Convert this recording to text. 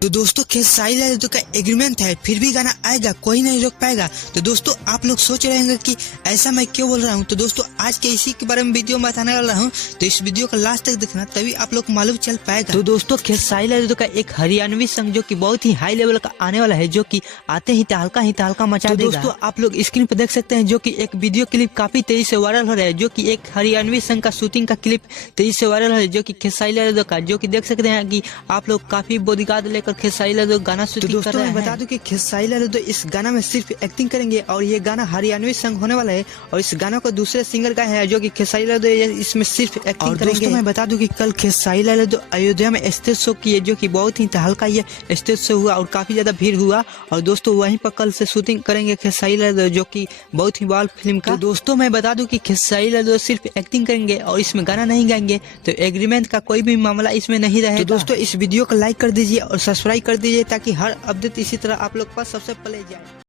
तो दोस्तों खेसारी लाल यादव का एग्रीमेंट है, फिर भी गाना आएगा, कोई नहीं रोक पाएगा। तो दोस्तों आप लोग सोच रहे होंगे कि ऐसा मैं क्यों बोल रहा हूं। तो दोस्तों आज के इसी के बारे में वीडियो में बताने वाला हूं, तो इस वीडियो को लास्ट तक देखना, तभी आप लोग मालूम चल पाएगा। तो दोस्तों खेसारी लाल यादव का एक हरियाणवी सॉन्ग जो कि बहुत ही हाई लेवल का आने वाला है, जो कि आते ही तहलका मचा देगा। दोस्तों आप लोग स्क्रीन पर देख सकते हैं जो कि एक वीडियो क्लिप काफी तेजी से वायरल हो रहा है, जो कि एक हरियाणवी सॉन्ग का शूटिंग का क्लिप तेजी से वायरल हो रहा है, जो कि खेसारी लाल यादव का, जो कि देख सकते हैं कि आप लोग काफी बॉडीगार्ड लेकर खेसारी लाल यादव गाना शूटिंग कर रहे हैं। बता दूं कि खेसारी लाल यादव इस गाना में सिर्फ एक्टिंग करेंगे और ये गाना हरियाणवी सॉन्ग होने वाला है और इस गाना को दूसरे सिंगर का है, जो कि खेसारी लाल यादव इसमें सिर्फ एक्टिंग करेंगे। दोस्तों मैं बता दूं कि कल खेसारी लाल यादव अयोध्या में स्टेज शो किए, जो कि बहुत ही तहलका ये स्टेज शो हुआ और काफी ज्यादा भीड़ हुआ। और दोस्तों वहीं पर कल से शूटिंग करेंगे खेसारी लाल यादव, जो कि बहुत ही बाल फिल्म का। तो दोस्तों मैं बता दूं कि खेसारी लाल यादव सिर्फ एक्टिंग करेंगे और इसमें गाना नहीं गाएंगे, तो एग्रीमेंट का कोई भी मामला इसमें नहीं रहेगा। तो दोस्तों इस वीडियो को लाइक कर दीजिए और सब्सक्राइब कर दीजिए, ताकि हर अपडेट इसी तरह आप लोग पास सबसे पहले जाए।